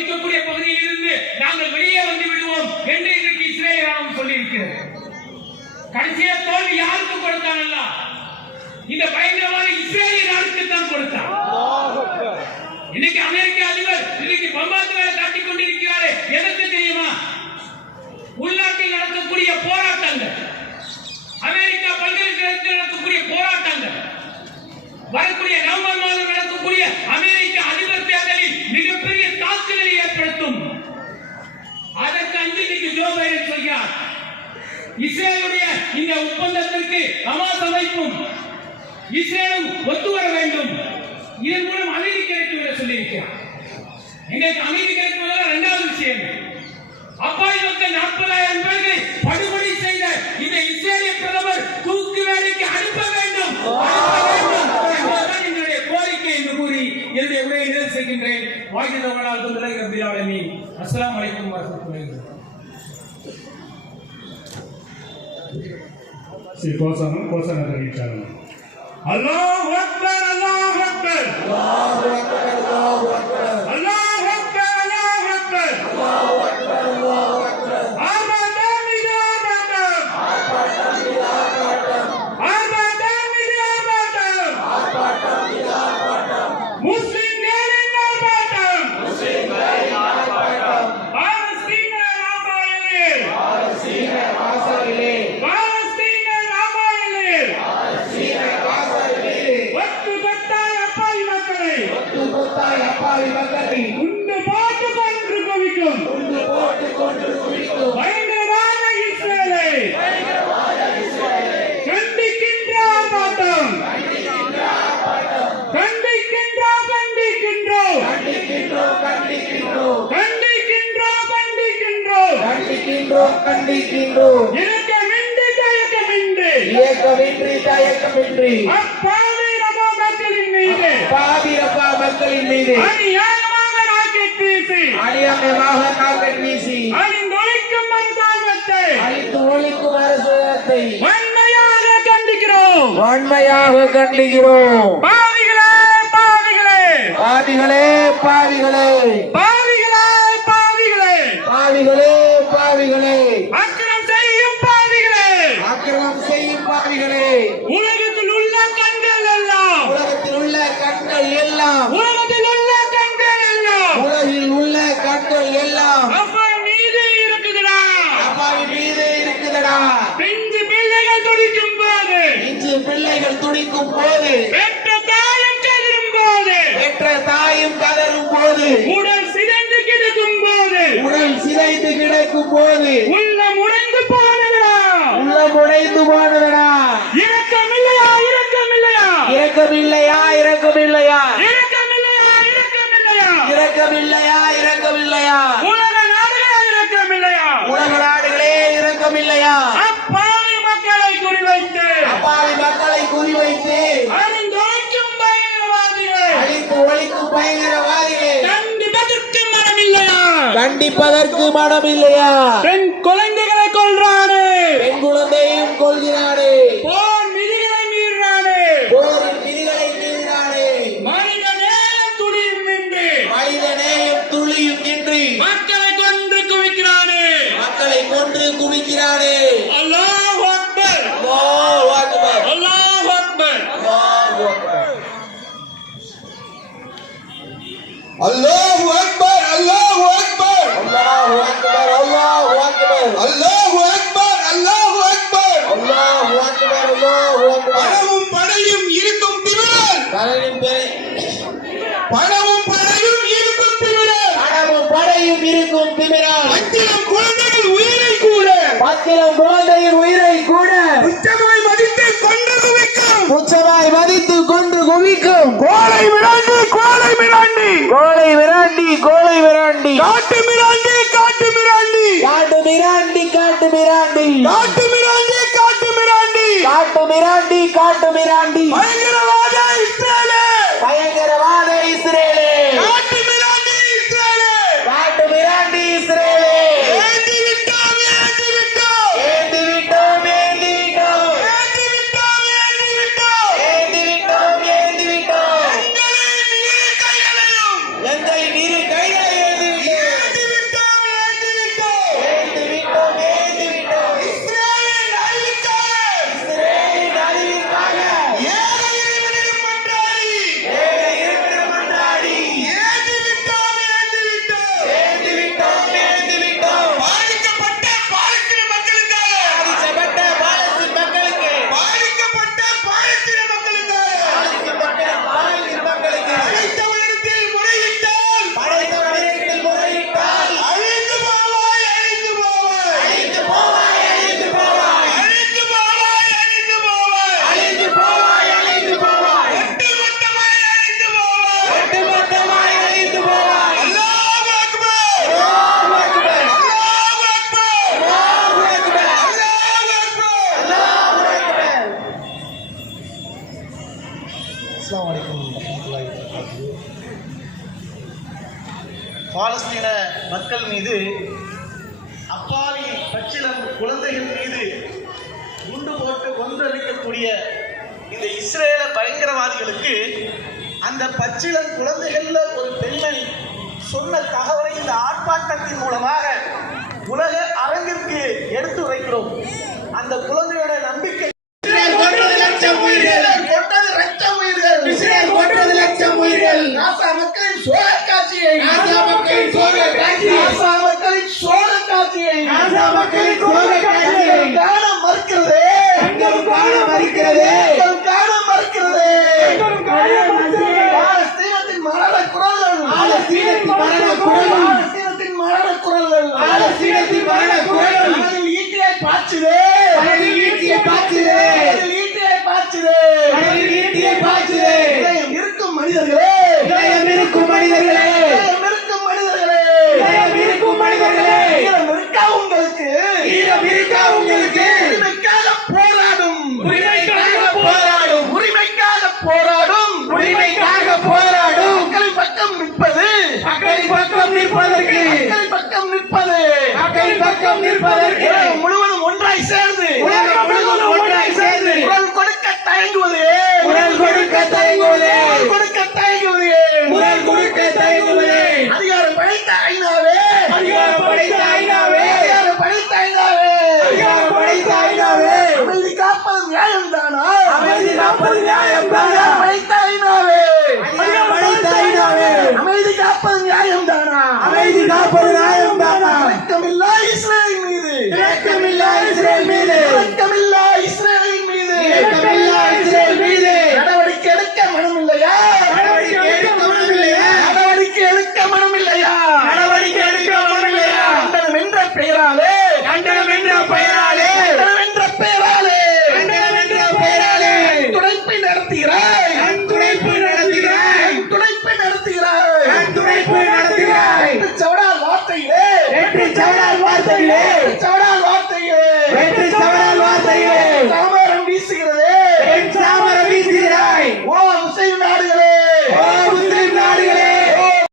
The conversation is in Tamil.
வசிக்கக்கூடிய பகுதியில் இருந்து நாங்கள் வெளியே வந்து விடுவோம் என்று இன்றைக்கு இஸ்ரேல் ராணுவம் சொல்லியிருக்கிறது. கடைசியா தோல்வி யாருக்கு கொடுத்தாங்கல்ல? இந்த பயங்கரவாத இஸ்ரேலிய நாடுக்கு தான் கொடுத்தார். இன்னைக்கு அமெரிக்க அதிபர் இன்னைக்கு பம்பாத்துகளை காட்டிக் கொண்டிருக்கிறாரே, எதற்கு தெரியுமா? உள்நாட்டில் நடக்கக்கூடிய போராட்டங்கள், அமெரிக்கா பல்கலைக்கழகத்தில் நடக்கக்கூடிய போராட்டங்கள், வரக்கூடிய நவம்பர் மாதம் நடக்கக்கூடிய அமெரிக்க அதிபர் தேர்தலில் மிகப்பெரிய தாக்குதலை ஏற்படுத்தும். அதற்கு அஞ்சு இன்னைக்கு ஜோ பைடன் சொல்கிறார், இஸ்ரேலுடைய இந்த ஒப்பந்தத்திற்கு ஹமாஸ் அமைப்பும் இஸ்ரேலும் ஒத்து வர வேண்டும், இதன் மூலம் அமைதி கிடைக்கும் என்று சொல்லியிருக்கிறார். எங்களுக்கு அமைதி கிடைப்பதால் இரண்டாவது விஷயம், அப்பாவி மக்கள் 40,000 பேருக்கு படுகொலை செய்த இந்த இஸ்ரேலிய பிரதமர் தூக்கு வேலைக்கு அனுப்ப வேண்டும் என்னுடைய கோரிக்கை என்று கூறி என்னுடைய உரையை நிறைவு செய்கின்றேன். வாய்ந்தவர்களால் தொண்டரை ரப்பில் ஆலமீன். அஸ்ஸலாமு அலைக்கும் வரஹ்மத்துல்லாஹி வபரகாத்துஹு. அல்லாஹு அக்பர், அல்லாஹு அக்பர், அல்லாஹு அக்பர், அல்லாஹு அக்பர், அல்லாஹு அக்பர், அல்லாஹு அக்பர், அல்லாஹு அக்பர், அல்லாஹு அக்பர். ஆர்ப்பாட்டம் இது ஆர்ப்பாட்டம், ஆர்ப்பாட்டம் இது ஆர்ப்பாட்டம், ஆர்ப்பாட்டம் இது ஆர்ப்பாட்டம், ஆர்ப்பாட்டம் இது ஆர்ப்பாட்டம். முஸ்லிம்களின் ஆர்ப்பாட்டம், முஸ்லிம்களின் ஆர்ப்பாட்டம். பாலஸ்தீன ராபாயிலே, பாலஸ்தீன ராபாயிலே, பாலஸ்தீன ராபாயிலே, பாலஸ்தீன பயங்கரவாத இஸ்ரேலை கண்டிக்கின்றோம், இயக்கமின்றி அப்பாவி ரபா மக்களின் மீது அநியாயமாக ராக்கெட் வீசி அழிந்து ஒழிக்கும் அரசாங்கத்தை வன்மையாக கண்டிக்கிறோம். பாவிகளே, அக்கிரமம் செய்யும் பாவிகளே, உலகத்தில் உள்ள கண்கள் எல்லாம், உலகில் உள்ள கண்கள் எல்லாம் அப்பாவி மீது இருக்குதுடா. பிஞ்சு பிள்ளைகள் துடிக்கும் போது பெற்ற தாயும் கதறும் போது உடல் சிதைந்து கிடக்கும் போது உள்ளம் உடைந்து போனதடா. இரக்கமில்லையா? உலக நாடுகளே இரக்கமில்லையா? அப்பாவி மக்களை குறிவைத்து அழிந்து ஒழிக்கும் பயங்கரவாதிகளை கண்டிப்பதற்கு மனமில்லையா? பெண் குழந்தைகளை கொல்றானே, கொள்கிறானே, போர் விதிகளை மீறானே, மனித நேயம் துளியும் நின்று மக்களை கொன்று குவிக்கிறானே. அல்லாஹு அக்பர், அல்லாஹு அக்பர், அல்லாஹு அக்பர், அல்லாஹு அக்பர், அல்லாஹு அக்பர், அல்லாஹு அக்பர், அல்லாஹு அக்பர், அல்லாஹு அக்பர், அல்லாஹு அக்பர், அல்லாஹு அக்பர். பணமும் படையும் இருக்கும் திமிரன், பணமும் படையும் இருக்கும் திமிரன், பச்சிளம் குழந்தையின் உயிரை கூட உச்சமாய் மதித்து கொண்டு குவிக்கும் கோலை மிராண்டி காட்டு மிராண்டி பயங்கரவாத இஸ்ரேலே ஏந்தி விட்டோம் எங்களின் இரு கைகளை ஏந்தி விட்டோம். பாலஸ்தீன மக்கள் மீது, அப்பாவி பச்சிளம் குழந்தைகள் மீது குண்டு போட்டு கொன்றளிக்கக்கூடிய இந்த இஸ்ரேல பயங்கரவாதிகளுக்கு அந்த பச்சிளம் குழந்தைகள்ல ஒரு பெண்மணி சொன்ன தகவலை இந்த ஆர்ப்பாட்டத்தின் மூலமாக உலக அரங்கிற்கு எடுத்து வைக்கிறோம். அந்த குழந்தையோட நம்பிக்கை மக்களின் சோழ காட்சியை காண மறுக்கிறதே, பாலஸ்தீனத்தின் மரண குரல்கள், அதில் ஈட்டியை பாய்ச்சுதே, இருக்கும் மனிதர்களே, உங்களுக்கு உரிமைக்காக போராடும் மக்களின் பக்கம் நிற்பது, முழுவதும் ஒன்றாய் சேர்ந்து குரல் கொடுக்க தயங்குவது, அதிகாரம் படைத்த ஐநாவே, அமைதி காப்பது நியாயம்தானா? படைத்த ஐநாவே, அமைதி காப்பது நியாயம்தானா? இரக்கமில்லா இஸ்ரேலின் மீது, நடவடிக்கை எடுக்க மனமில்லையா? கண்டனம் என்ற பெயராலே துடைப்பை நடத்துகிறாய், சவடால் வார்த்தையிலே